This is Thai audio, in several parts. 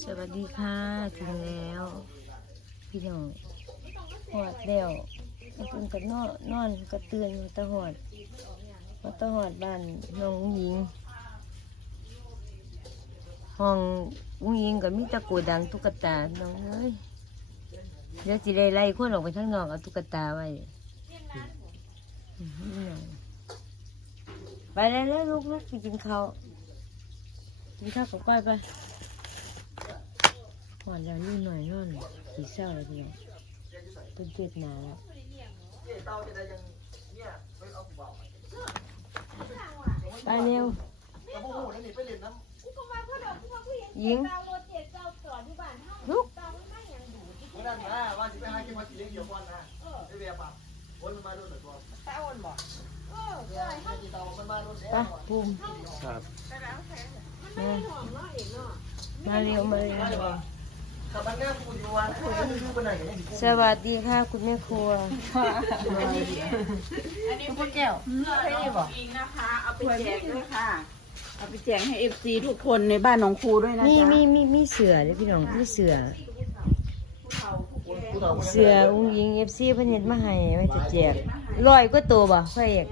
สวัสดีค่ะถึงแล้ว พี่น้องหอดแล้วไอ้ตุนกับนอนนอนก็เตือนมาตะหอดมาตะหอดบ้านน้องหญิง ห้องอุ้งยิงก็มีตะโกดังตุ๊กตาน้องเอ้ยเดี๋ยวสิได้ไล่คนออกไปข้างนอกเอาตุ๊กตาไว้ไปแล้แล้วลูกลูกไปกินข้าวกินข้าวกับก้อยไป หอนแล้วนี่หน่อยนอนสีเศร้าแล้วพี่น้องต้นเจ็ดหนาแล้วไปเร็วยิงลุกนั่นนะว่าสิไปหากินมากินเลี้ยงเดี่ยวก่อนนะไม่เบียร์ปะคนมันมาโดนหน่อยก่อนตาอ่อนบอกที่เตามันมาโดนไปภูมิครับมามาเร็วมาเร็ว สวัสดีค่ะคุณแม่ครัว อันนี้พวกแก้วใช่บอกอิงนะคะ เอาไปแจกด้วยค่ะ เอาไปแจกให้เอฟซีทุกคนในบ้านหนองครูด้วยนะมีจ๊ะมีมีมีเสือเลยพี่น้องมีเสือกูเตาเสืออุ้งยิงเอฟซีเพิ่นเฮ็ดมาให้ไว้จะแจกร้อยกว่าตัวบ่พ่อเอก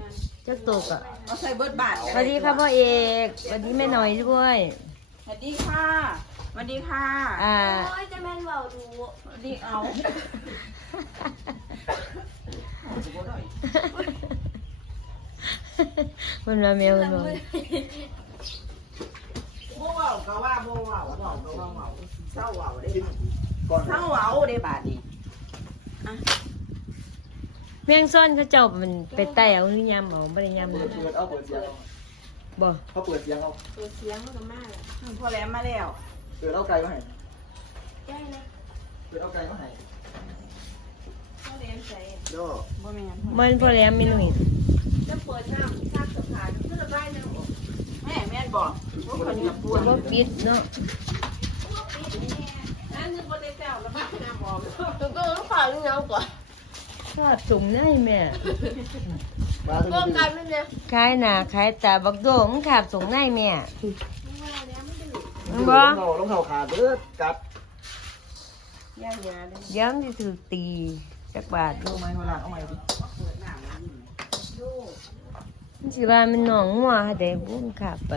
จักตัวก็เอาใส่เบิร์ดบาทสวัสดีค่ะพ่อเอกสวัสดีแม่หน่อยด้วยสวัสดีค่ะ สวัสดีค่ะอ่าจะแม่นเบาดูสวัสดีเอามันมาแมวมันมาโบเบาก็ว่าโบเบาเบาก็ว่าเบาเศร้าเบาได้ก่อนเศร้าเบาได้บาทนี่แมงซ่อนเขาเจ้ามันไปไต่เอาหรือยำเอาบ่ได้ยำเปิดเอาเปิดเสียงบ่เขาเปิดเสียงเอาตัวเสียงมันก็มากพอแล้วมาแล้ว เปิดเอาไก่มาให้เปิดเอาไก่มาให้พอแล้วใส่โย่บ่แม่นมันพอแล้วมีหนุ่ยจะเปิดน้ำซักกับขาเพื่อระบายน้ำแม่แม่นบอกว่าคนกับปวดบ่ปิดเนาะนั่นคือบ่ได้แซวระบายน้ำออกตัวก็ต้องฝ่าเงาก่อนชอบส่งได้แม่มาตรงร่วมกันนี้ไม่เนี่ยขายหน้าขายตาบักโดมึงขาบส่งได้แม่มึงร บ่องเท้ารองเท้าขาดเด้อกัดย่างยาเลยย้ำสิถือตีจักบาทเอาไม้มาล้างเอาไม้ดิเปิดน้ำมันดูมันสิว่ามันหนองงัวหาได้บุ้มขาบไป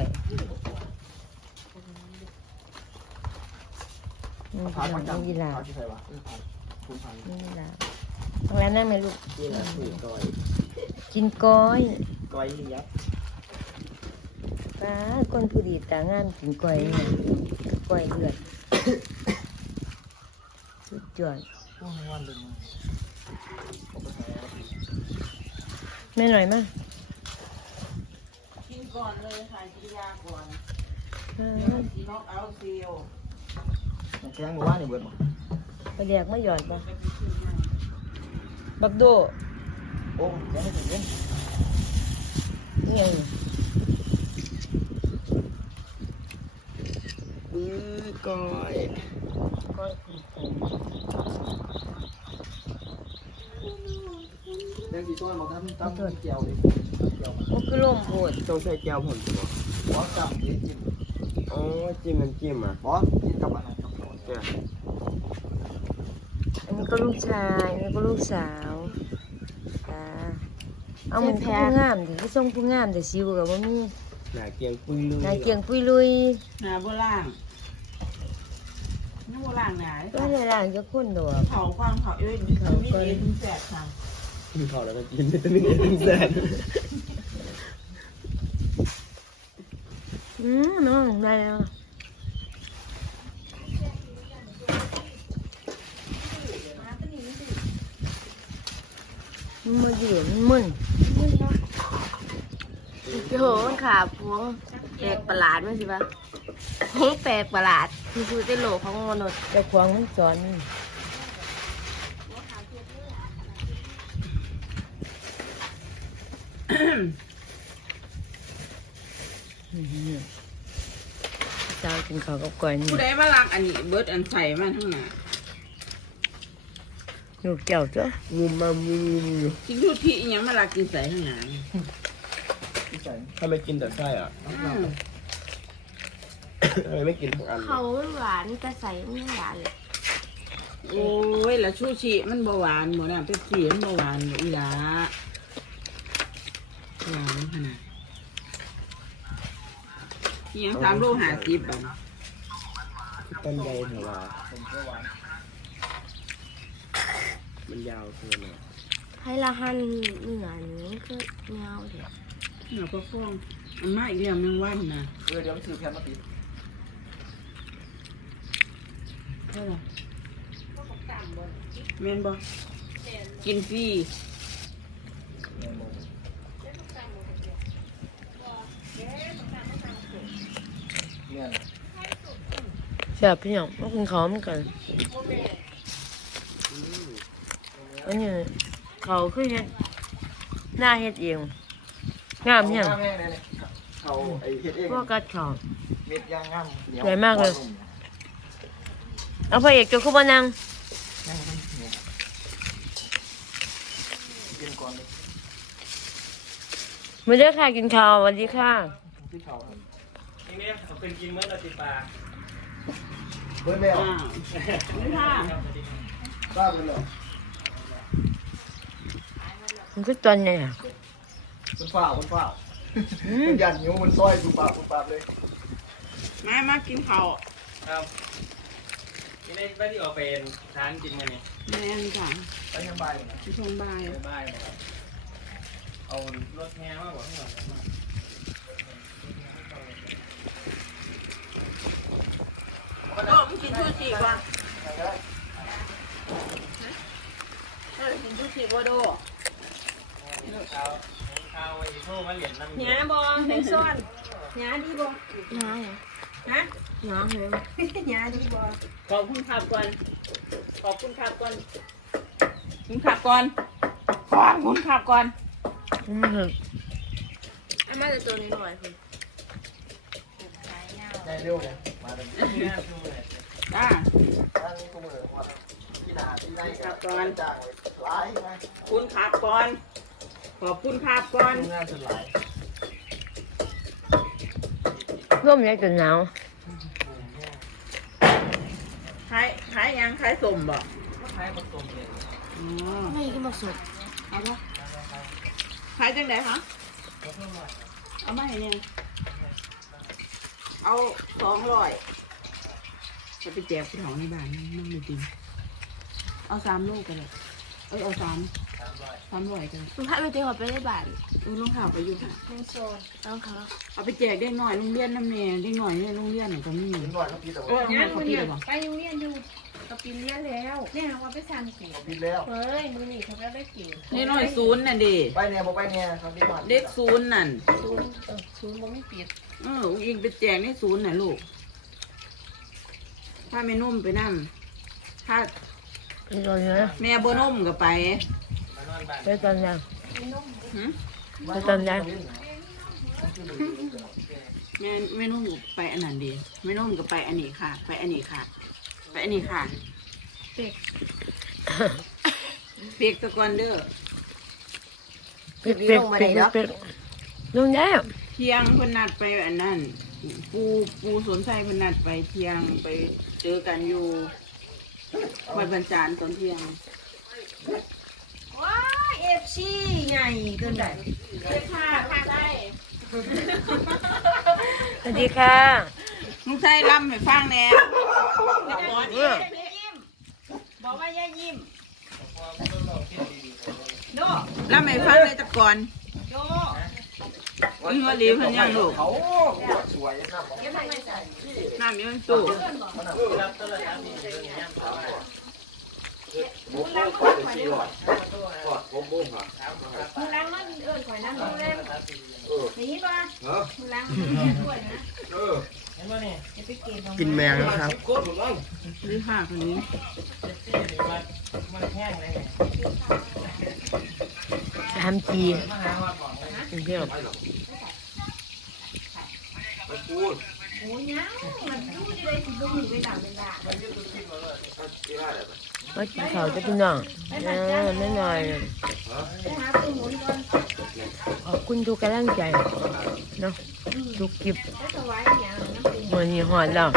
นี่ผ่านพี่น้มาองจังยีราผ่านฟที่ใครวะเออผ่านคุณผ่านนี่ยีราฟตรงนั้นนั่งไหมลูกนี่แหละคือก้อยกินก้อย ก้อยยักษ์ ป้าคนผู้ดีตางามกินก้อยเนี่ยก้อยเลือดสุดยอดไปหาแม่หน่อยมากินก่อนเลยค่ะกินยาก่อนป้าสีน็อกเอาท์ซีลน้ำแข็งหมู่บ้านนี่เบิดบ่ไปเรียกไมาหยอดปะบักโดโอ้ยังไม่ถึง เย็นนี่ยังบื้อก้อยก้อยแดงสีต้นบอกทำตั้งเจียวดิเจียวมันมันคือลมโพดต้องใส่แก้วผมสิบ่บอสจับกินจิ้มอ๋อจิ้มมันจิ้มอะบอสกินกับอะไรกับข้าวเนี่ยอันนี้ก็ลูกชายอันนี้ก็ลูกสาวตาเอามันผู้งามดิผู้ทรงผู้งามแต่สิวกับว่ามีหนาเกียงปุ้ยลุยนายเกียงปุยลุยหนาโบล่างนี่โบ ล่างหนาก็ในร่างจะคนดอกเผาความเผาเอ้ยมีเอถึงแสบค่ะกินข้าวแล้วก็กินตัวนึงเองแสนอืมน้องได้แล้วมันมาอยู่มันมึนโอ้โหมันขาพวงแปลกประหลาดมั้ยสิปะพวงแปลกประหลาด คือคือเต้นโลกของมนุษย์แต่ควางมันสอนมันอื้อหือเจ้ากินข้าวกับก้อยนี่ผู้ใดมาลักอันนี้เบิร์ดอันใส่มาทั้งหนาลูกเจ้าจ้ะมุมมามุมอยู่จริงทุกที่ยังมาลักกินใส่ทั้งหนาที่ใจถ้าไม่กินแต่ไส้อะอืม ทำไมไม่กินทุกอันเขาไม่หวานแต่ใส่ไม่หวานเลยโอ้ยแล้วชูชีมันเบาหวานหมดอะเป๊ปซี่มันเบาหวานอีหลาหวานขนาดอิหยังสามโลห้าสิบอะต้นใยเถอะว่ามันยาวเกินอะให้ละหันเหนือนี้ก็เงาเถอะเนาะก็ฟ้องมันมาอีกแล้วแมงวันนะเออเดี๋ยวมันซื้อแผ่นมาติด เท่าไหร่แม่นบ่กินฟรีเนี่ยแซ่บพี่น้องมากินข้าวเหมือนกันอันนี้เขาคือเฮ็ดหน้าเฮ็ดเองงามยังแห้งเลยเนี่ยเขาไอ้เฮ็ดเองพวกกัดเขาเม็ดย่างงามเหนียวใหญ่มากเลย เอาพระเอกจุกเข้ามานั่งนั่งเหนียวกินก่อนเลยมาเด้อค่ะกินข้าวสวัสดีค่ะที่เขานี่เนี่ยเอาเป็นกินเมื่อเราติดปลาเบิร์ดแล้วอ้าวนี่ค่ะทราบเลยเหรอมันคือตอนไหนอะมันฝ้ามันฝ้าอืมมันยันนิ้วมันซอยดูปากดูปากเลย มามากินข้าวครับ นี่ในบ้านที่ออกเป็นร้านกินมาเนี่ยแม่นค่ะไปยังใบนะที่ช่วงบ่ายไปบ้านนะครับเอารถแห่มากกว่าข้างหลังมากก็มึงกินชูชีก่อนเออกินชูชีบ่โดข้าวข้าวไอ้โทรมาเหรียญนั่นหยาบ่แห้งซ้อนหยาดีบ่น้าเหรอ ฮะน้าเหรอหยาดีบ่ขอบคุณครับก่อน ขอบคุณครับก่อนคุณครับก่อนขอบคุณครับก่อนอืมเถอะไอ้มาแต่ตัวนี้หน่อยคุณได้เร็วเลยมาเลยนี่น่าดูเลยจ้าตั้งกูมือว่าที่หนาที่ได้ครับตอนจ้างเลยหลายไงคุณครับก่อน ขอบคุณครับก่อนงานสุดหลายร่วมยังจนหนาวขายขายยังขายสมบ่ใช้ผสมเลยอ๋อไม่ก็มาสุดเอาบ่ขายจังไดคะเอามาให้เนี่ยเอาสองร้อยจะไปแจกผู้เฒ่าในบ้านนั่งนั่งไม่กินเอาสามโลกันเลยเอ้ยเอาสาม สามร้อยกันเลยคุณพาไปเจอเขาไปได้บ้านเออลงข่าวไปอยู่ค่ะต้องเขาเอาไปแจกเด็กหน่อยโรงเรียนน้ำเนยเด็กหน่อยเนี่ยโรงเรียนหน่อยก็มีถึงหน่อยเขาพิดเอาเออเอามาเขาพี่เลยบ่ไปโรงเรียนอยู่กับปีเรียนแล้วเนี่ยว่าไปสั่งเสียพิดแล้วเฮ้ยมือนี่เขาก็ได้เก่งนี่หน่อยศูนย์น่ะดิไปเนี่ยบอกไปเนี่ยครับที่บ้านเด็กศูนย์นั่นศูนย์เออศูนย์บ่ไม่ปิดเอออุ้งอิงไปแจกในศูนย์น่ะลูกถ้าแม่นุ่มไปนั่งถ้าไปตอนนี้แม่บ่นุ่มก็ไปมานอนบ้าน ไปตอนนี้หึไปตอนนี้แม่แม่นุ่มก็ไปอันนั้นดีแม่นุ่มก็ไปอันนี้ค่ะ ไปอันนี้ค่ะ ไปอันนี้ค่ะเป็กเปียกตะกอนเด้อเป็ดเป็ดเป็ดเป็ดลงแล้วเที่ยงเพิ่นนัดไปอันนั้นปูปูสวนไส้เพิ่นนัดไปเที่ยงไปเจอกันอยู่วัดบรรจารตอนเที่ยงว้าเอฟ ซีใหญ่เกินได้ค่ะค่ะได้สวัสดีค่ะลุงไส้ล่ำให้ฟังแหน่เออบอกว่าอย่ายิ้มโดล่ำให้ฟังเลยตะกอนโดอีหัวหลีเพิ่นยังลูกเขาสวยนะน้ำยังตู้รั บต้นละสามสี่เดือนเนี่ยบุกเข้าไปสี่หลอดมือล้างมันเอิญข่อยนั่งดูเล่มนี่ป่ะมือล้างมันเรียนด้วยนะเห็นป่ะนี่อย่าไปเก็บของกินแมงนะครับนี่ค่ะคนนี้เจ็ดสี่หรือว่ามันแห้งเลยไงสามจีมาหาว่าบอกเลยเที่ยวโอ้ยยัง มันดูจะได้สิบ่มีเวลากินข้าวจะพี่น้องเออไม่หน่อยไปหาตู้หมุนก่อนขอบคุณทุกกำลังใจเนาะทุกกิบวันนี้หอดแล้ว